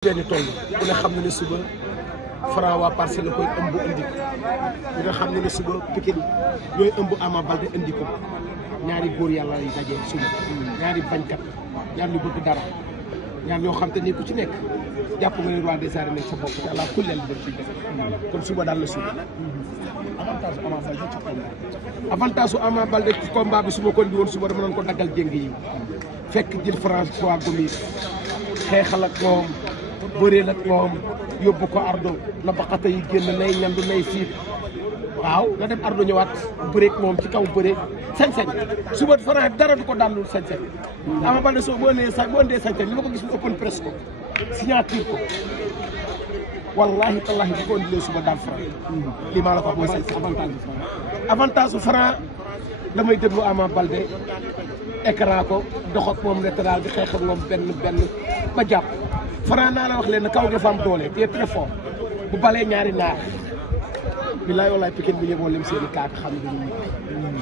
benn toll ku ne xam na ne suba Franc waa Parcelles la koy ëmb indi ko ku ne xam na ne suba Pikine yooyu ëmb Ama Baldé indi ko ñaari góor yàlla yi daje suba ñaari bañkat ñaar ñu bëgg dara ñaar ñoo xam te ni ku ci nekk jàpp nga ne roi des arènes sa bopp te àla kulleel dem ciy def kon suba daal la suba avantage su Ama Baldé ci combat bi su ma ko indi woon suba dama doon ko daggal jéng yi fekk jël François Gomis xeexal ak moom bëree nag moom yóbbu ko ardo na baqata yi génn nay ñandu nay fiit waaw nga dem ardo ñëwaat bëreeg moom ci kaw bëre sañ-sañ suba Franc dara du ko daanul sañ-sañ Ama Baldé soo boo indee sañ-sañ li ma ko gis mu open press ko signature ko wallahi tallahi bu ko indilee suba daal Franc lii maa la ko wax mooy sañ avantage su Franc damay déglu Ama Baldé écran ko dox ak moom latéral di xeex ak moom benn ba jàpp Franc naa la wax leen kaw nga fa am doole te très fort bu balee ñaari naar bilaay walaay Pikine bu ñëwoo lim seeni kaak xam nga ñu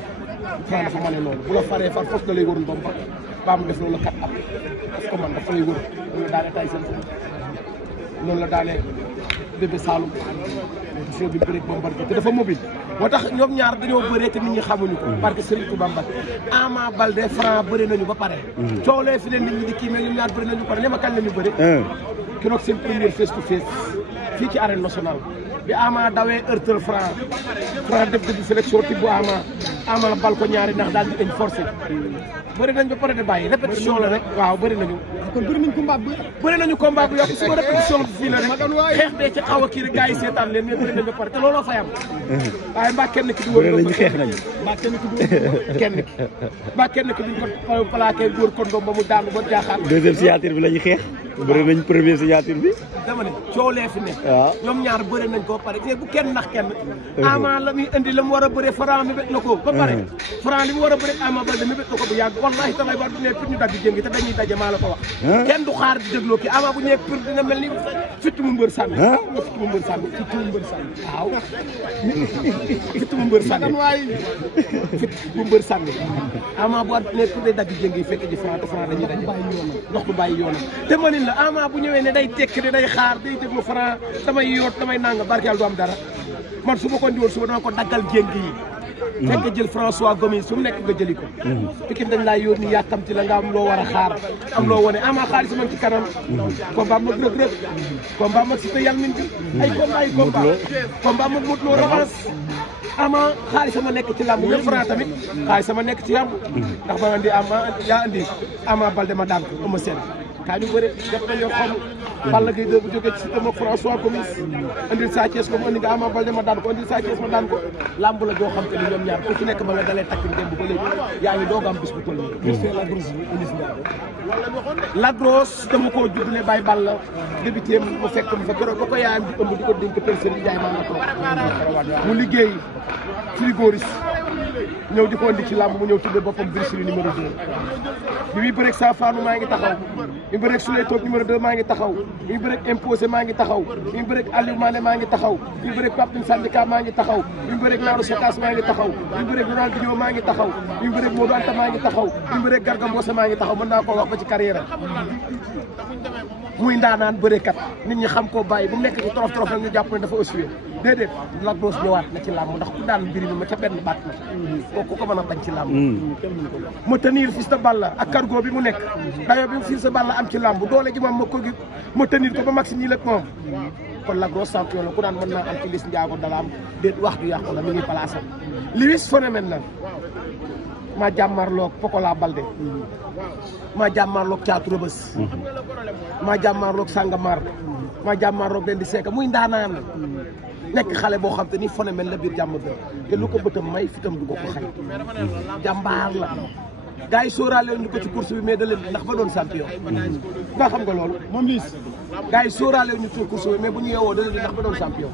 Franc dafa mane loolu bu la faree far foofu da lay wërul bam ba mu def loolu kat ab daf ko man dafa lay wër loolu la daane tay seen loolu la daane Bébé Saloum soo bi bëri Bombardier te dafa mobile moo tax ñoom ñaar dañoo bëree te nit ñi xamuñu ko parce que Serigne Touba Mbacké Ama Baldé Franc bëri nañu ba pare coolee fi leen nit ñi di kii mais ñoom ñaar bëri nañu ba pare ne ma kañ la ñu bëri keroog seen première face to face fii ci arène nationale bi Ama dawee heurteur Franc def début sélection ti bu Ama bal ko ñaari ndax daal di dañ forcé bëri nañ ba pare de bàyyi répétition la rek waaw bëri nañu kon bëri nañu combat bu yokk su ma répétition bi fii la rek xeex bee ci xaw a kii rek gars yi seetaan leen mais bëri nañ ba pare te looloo fay am waaye mbaa kenn ki di wër nañu xeex nañu mbaa kenn ki duñ ko plaqué wër ko ndoom ba mu daanu ba jaaxaar deuxième signature bi la ñu xeex bëri nañ première signature bi dama ne coolee fi ne waaw ñoom ñaar bëri nañ ko ba pare te bu kenn nax kenn Ama la muy indi la mu war a bëre Franc mi bet na ko ba pare Franc li mu war a bëre Ama Baldé mi bet na ko bu yàgg wallahi talay ba du ne pour ñu dagg jëngi te dañuy daje maa la ko wax kenn du xaar di dégloo kii Ama bu ñëwee pour dina mel ni fitt mu mbër sànni waaw fitt mu mbër sànni Ama bu ne pour day dagg jëngi fekk ji Franc te Franc dañuy daje ndox du bàyyi yoonam te ma la Ama bu ñëwee ne day tekki ne day xaar day déglu Franc damay yoot damay nanga barke yàlla du am dara man su ma ko ndiwoon suba dama ko daggal jéngi yi fekk jël François Gomis su mu nekk nga jëli ko Pikine dañ laa yónni yàkkamti la nga am loo war a xaar am loo wane Ama xaalis man ci kanam combat mag Reug Reug combat mag Siteu Yalmin bi ay combat mag Modou Lo revanche Ama xaalis sama nekk ci làmb même Franc tamit xaalis sama nekk ci làmb ndax ba andi Ama Baldé ma daan ko Eumeu Sène kaa ñu bëri def nañ yor xom Balla Gaye 2 bu jógee ci Siteu ak François Gomis andil Sa Thiès ko mu andi nga Ama Baldé ma daan ko andil Sa Thiès ma daan ko lamb la joo xam te ni ñoom ñaar ku ci nekk ba nga dalee takk démb ba léegi yaa ngi doog am bis bu toll nii Lagros dama koo juddle Baye Balla débuté mu fekk mu fa keroog ba ko yaayam di ëmb di ko dénk per Serigne Ndiaye maa nga toog mu liggéey frigoris ñëw di ko indi ci lamb mu ñëw tudde boppam Birsili numéro 2 bi muy bëreeg Sa Fanu maa ngi taxaw bi mu bëreeg Souley Top numéro 2 maa ngi taxaw bi mu bëreeg Imposé maa ngi taxaw bi mu bëreeg Aliou Mané maa ngi taxaw bi mu bëreeg Pape Syndicat maa ngi taxaw bi mu bëreeg Naaru Sokas maa ngi taxaw bi mu bëreeg Ronaldinho maa ngi taxaw bi mu bëreeg Modou Anta maa ngi taxaw bi mu bëreeg Garga Mbossé maa ngi taxaw mën naa koo wax ba ci carrière muy ndaanaan bëreekat nit ñi xam koo bàyyi bu mu nekk ci torof rek ñu jàpp ne dafa aussi déedéet Lagros ñëwaat na ci làmb ndax ku daan mbiri mi ma ca benn baat na kooku ko mën a bañ ci làmb ma tenir Fils de Balla ak cargo bi mu nekk dayo bi Fils de Balla am ci làmb doole gi moom ma tenir ko ba mag si ñii lépp moom kon Lagros champion la ku daan mën naa am ci lis njaago dala am déet wax du yàqu la mi ngi placé Lewis phénomène la maa jàmmarloog Pokola Baldé maa jàmmarloog Caatu Rëbës maa jàmmarloog Sangomar maa jàmmarloog den di seeka muy ndaanaan nekk xale boo xam te ni phénomène la biir jàmm gën te lu ko bëtam may fitam du ko xañ jàmbaar la gars yi sóoraale ñu ko ci course bi mais da leen ndax ba doon champion ba xam nga loolu moom liis gars yi sóoraale ñu ci course bi mais bu ñu yeewoo da leen di ndax ba doon champion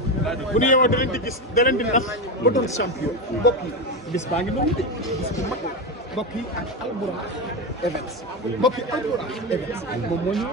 bu ñu yeewoo da leen di gis da leen di ndax ba doon champion mbokk yi bis baa ngi noonu de bis bu mag mbokk yi ak Albourakh Events mbokk yi Albourakh Events moom moo ñu